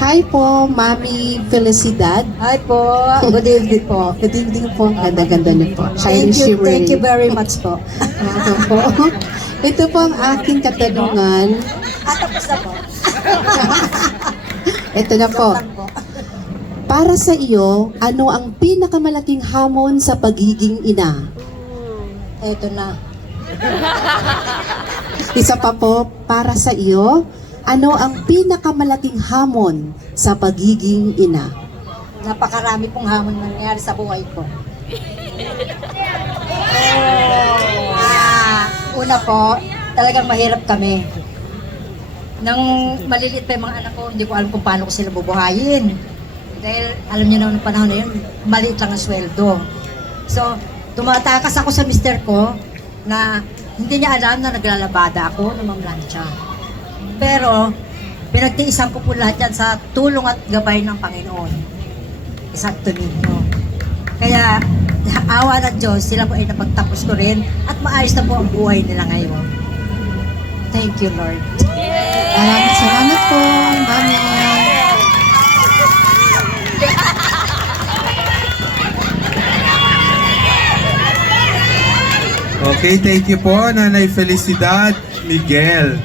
Hi po, Mami Felicidad. Hi po. Good evening po. Good evening po. Ganda-ganda niyo po. Shining Thank you shimmering. very much po. Ito po. Ito po ang aking katanungan. Tapos na po. Ito na po. Lang po. Para sa iyo, ano ang pinakamalaking hamon sa pagiging ina? Ito na. Isa pa po, para sa iyo, ano ang pinakamalaking hamon sa pagiging ina? Napakarami pong hamon nangyari sa buhay ko. Una po, talagang mahirap kami. Nang maliliit pa yung mga anak ko, hindi ko alam kung paano ko sila bubuhayin. Dahil alam niyo naman ng panahon na yun, maliit lang ang sweldo. So, tumatakas ako sa mister ko na hindi niya alam na naglalabada ako ng mamlansya. Pero, pinagtiisan ko po lahat yan sa tulong at gabay ng Panginoon. Isakto ninyo. Kaya, awa ng Diyos, sila po ay napagtapos ko rin at maayos na po ang buhay nila ngayon. Thank you, Lord. Maraming salamat po, Mami. Okay, thank you po, Nanay Felicidad Miguel.